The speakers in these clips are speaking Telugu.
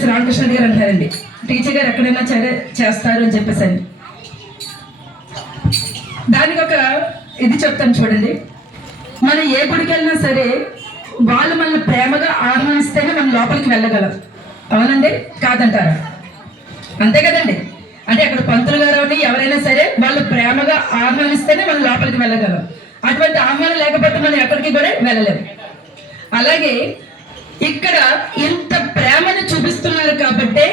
కార్యదర్శి రామకృష్ణ గారు అంటారండి, టీచర్ గారు ఎక్కడైనా చేస్తారు అని చెప్పేసి. దానికి ఒక ఇది చెప్తాను చూడండి. మనం ఏ గుడికి వెళ్ళినా సరే వాళ్ళు మనల్ని ప్రేమగా ఆహ్వానిస్తేనే మనం లోపలికి వెళ్ళగలం. అవునండి కాదంటారా? అంతే కదండి. అంటే అక్కడ పంతులు గారు ఎవరైనా సరే వాళ్ళు ప్రేమగా ఆహ్వానిస్తేనే మనం లోపలికి వెళ్ళగలం. అటువంటి ఆహ్వానం లేకపోతే మనం ఎక్కడికి కూడా వెళ్ళలేము. అలాగే ఇక్కడ ఇంత ప్రేమను చూపిస్తున్నారు కాబట్టి,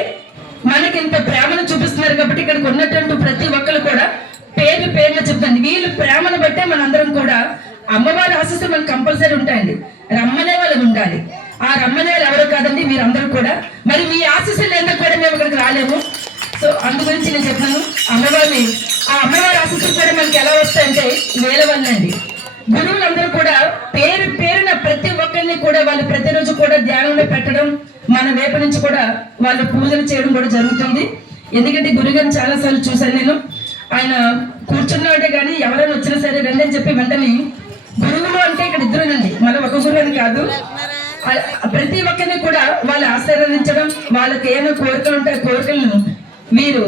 మనకి ఇంత ప్రేమను చూపిస్తున్నారు కాబట్టి ఇక్కడికి ఉన్నటువంటి ప్రతి ఒక్కరు కూడా పేరున చెప్తాండి. వీళ్ళు ప్రేమను బట్టే మనందరం కూడా అమ్మవారి ఆశీస్సులు మనకు కంపల్సరీ ఉంటాయండి. రమ్మనే వాళ్ళు ఉండాలి. ఆ రమ్మనే వాళ్ళు ఎవరు కాదండి, మీరందరూ కూడా. మరి మీ ఆశీస్సులు ఎందుకు కూడా మేము ఇక్కడికి రాలేము. సో అందు గురించి నేను చెప్తాను. అమ్మవారిని ఆ అమ్మవారి ఆశీస్సులు కూడా మనకి ఎలా వస్తాయంటే వేల వల్ల అండి. గురువులందరూ కూడా పేరున ప్రతి ఒక్కరిని కూడా వాళ్ళు ప్రతిరోజు కూడా ధ్యానంలో పెట్టడం, మన వైపు నుంచి కూడా వాళ్ళు పూజలు చేయడం కూడా జరుగుతుంది. ఎందుకంటే గురుగారిని చాలా సార్లు చూశాను నేను. ఆయన కూర్చున్నాడే కానీ ఎవరైనా వచ్చినా సరే రండి అని చెప్పి వెంటనే, గురువులు అంటే ఇక్కడ ఇద్దరునండి, మళ్ళీ ఒక గురువు అని కాదు, ప్రతి ఒక్కరిని కూడా వాళ్ళు ఆశీర్వదించడం, వాళ్ళకి ఏమైనా కోరికలు ఉంటాయి కోరికలను వీరు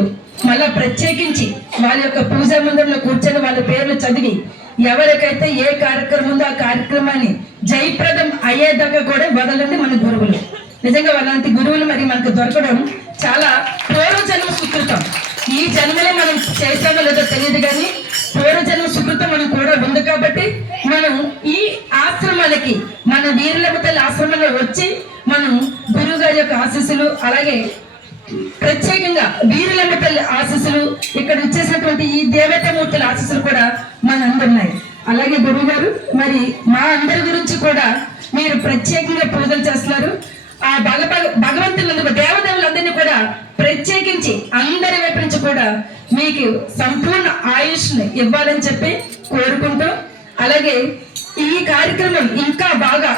మళ్ళా ప్రత్యేకించి వాళ్ళ యొక్క పూజా మందిరంలో కూర్చొని వాళ్ళ పేర్లు చదివి ఎవరికైతే ఏ కార్యక్రమం ఉందో ఆ కార్యక్రమాన్ని జయప్రదం అయ్యేదాకా కూడా వదలండి మన గురువులు. నిజంగా అలాంటి గురువులు మరి మనకు దొరకడం చాలా పూర్వజన్మ సుకృతం. ఈ జన్మలో మనం చేసామో లేదో తెలియదు కానీ పూర్వజన్మ సుకృతం మనం కూడా ఉంది కాబట్టి మనం ఈ ఆశ్రమాలకి, మన వీరులమ్మ తల్లి ఆశ్రమంలో వచ్చి మనం గురువు గారి యొక్క ఆశీస్సులు, అలాగే ప్రత్యేకంగా వీరులమ్మ తల్లి ఆశీస్సులు, ఇక్కడ వచ్చేసినటువంటి ఈ దేవతామూర్తుల ఆశీస్సులు కూడా మన అందున్నాయి. అలాగే గురువు గారు మరి మా అందరి గురించి కూడా మీరు ప్రత్యేకంగా పూజలు చేస్తున్నారు. ఆ భగవంతులందరూ దేవదేవులందరినీ కూడా ప్రత్యేకించి అందరి వైపు నుంచి కూడా మీకు సంపూర్ణ ఆయుష్ని ఇవ్వాలని చెప్పి కోరుకుంటూ, అలాగే ఈ కార్యక్రమం ఇంకా బాగా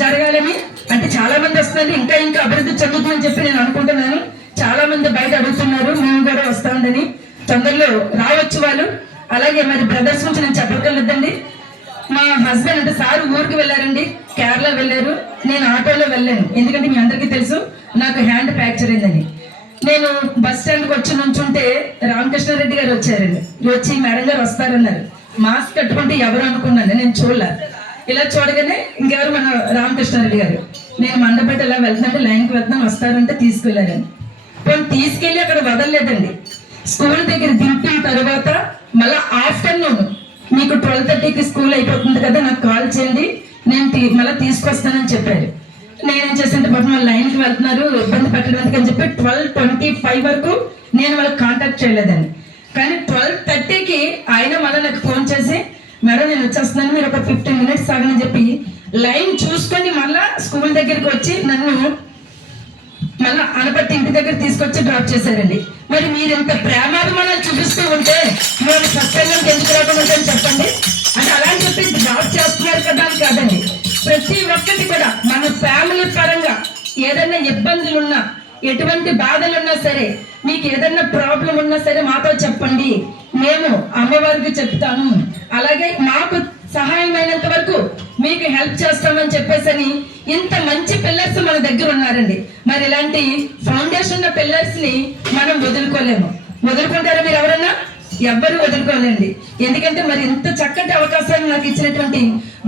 జరగాలని, అంటే చాలా మంది వస్తున్నారు, ఇంకా అభివృద్ధి చెందుతుందని చెప్పి నేను అనుకుంటున్నాను. చాలా మంది బయట అడుగుతున్నారు, మేము కూడా వస్తామని. తొందరలో రావచ్చు వాళ్ళు. అలాగే మరి బ్రదర్స్ నుంచి నేను చెప్పగలదండి. మా హస్బెండ్ అంటే సార్ ఊరికి వెళ్ళారండి, కేరళ వెళ్ళారు. నేను ఆటోలో వెళ్ళాను, ఎందుకంటే మీ అందరికీ తెలుసు నాకు హ్యాండ్ ఫ్రాక్చర్ అయిందని. నేను బస్ స్టాండ్కి వచ్చి నుంచుంటే రామకృష్ణారెడ్డి గారు వచ్చారండి. వచ్చి మేడం గారు వస్తారన్నారు. మాస్క్ కట్టుకుంటే ఎవరు అనుకున్నాను, నేను చూడలే. ఇలా చూడగానే ఇంకెవరు మన రామకృష్ణారెడ్డి గారు. నేను మండపేట ఇలా వెళ్తుంటే లైన్కి వెళ్తాను, వస్తారంటే తీసుకెళ్లారని. పోనీ తీసుకెళ్ళి అక్కడ వదలలేదండి. స్కూల్ దగ్గర దింపిన తర్వాత మళ్ళీ ఆఫ్టర్నూన్ మీకు 12:30కి స్కూల్ అయిపోతుంది కదా, నాకు కాల్ చేయండి, నేను మళ్ళీ తీసుకొస్తానని చెప్పారు. నేనేం చేశానంటే పాపం వాళ్ళు లైన్కి వెళ్తున్నారు, ఇబ్బంది పెట్టడానికి అని చెప్పి 12:25 వరకు నేను వాళ్ళకి కాంటాక్ట్ చేయలేదండి. కానీ 12:30కి ఆయన మళ్ళీ నాకు ఫోన్ చేసి, మేడం నేను వచ్చేస్తున్నాను, మీరు ఒక 15 మినిట్స్ ఆగని చెప్పి లైన్ చూసుకొని మళ్ళా స్కూల్ దగ్గరికి వచ్చి నన్ను మళ్ళీ అనపర్తి ఇంటి దగ్గర తీసుకొచ్చి డ్రాప్ చేశారండి. మరి మీరు ఇంత ప్రేమాభిమానాలు చూపిస్తూ ఉంటే మీరు సత్సంగం ఎందుకు రాకుండా చెప్పండి. అంటే అలా అని చెప్పి డ్రాప్ చేస్తున్నారు కదా అని కాదండి. ప్రతి ఒక్కటి కూడా మన ఫ్యామిలీ పరంగా ఏదైనా ఇబ్బందులు ఉన్నా, ఎటువంటి బాధలు ఉన్నా సరే, మీకు ఏదైనా ప్రాబ్లం ఉన్నా సరే మాతో చెప్పండి, మేము అమ్మవారికి చెప్తాము. అలాగే మాకు సహాయమైనంత వరకు మీకు హెల్ప్ చేస్తామని చెప్పేసి ఇంత మంచి పిల్లర్స్ మన దగ్గర ఉన్నారండి. మరి ఇలాంటి ఫౌండేషన్ ఉన్న పిల్లర్స్ ని మనం వదులుకోలేము. వదులుకుంటారా మీరు ఎవరన్నా? ఎవ్వరు వదులుకోలేండి. ఎందుకంటే మరి ఇంత చక్కటి అవకాశాన్ని నాకు ఇచ్చినటువంటి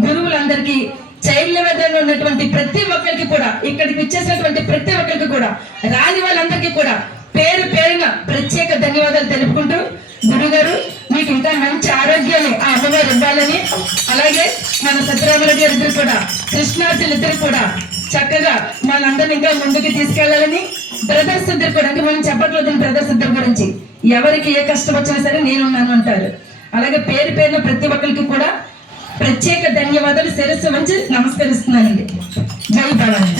గురువులందరికీ, చైల్డ్ లెవెల్ ఉన్నటువంటి ప్రతి ఒక్కరికి కూడా, ఇక్కడికి ఇచ్చేసినటువంటి ప్రతి ఒక్కరికి కూడా, రాని వాళ్ళందరికీ కూడా పేరున ప్రత్యేక ధన్యవాదాలు తెలుపుకుంటూ, గురుగారు మీకు ఇంకా మంచి ఆరోగ్యాన్ని ఆ అమ్మగారు ఇవ్వాలని, అలాగే మన సత్యరామరెడ్డి గారి ఇద్దరు కూడా, కృష్ణార్జులు ఇద్దరు కూడా చక్కగా మనందరినీ ఇంకా ముందుకు తీసుకెళ్లాలని, బ్రదర్స్ ఇద్దరు కూడా, అంటే మనం చెప్పట్లేదు బ్రదర్స్ ఇద్దరు గురించి, ఎవరికి ఏ కష్టం వచ్చినా సరే నేనున్నాను అంటారు. అలాగే పేరున ప్రతి ఒక్కరికి కూడా ప్రత్యేక ధన్యవాదాలు శిరస్సు వంచి నమస్కరిస్తున్నానండి. జై భవాని.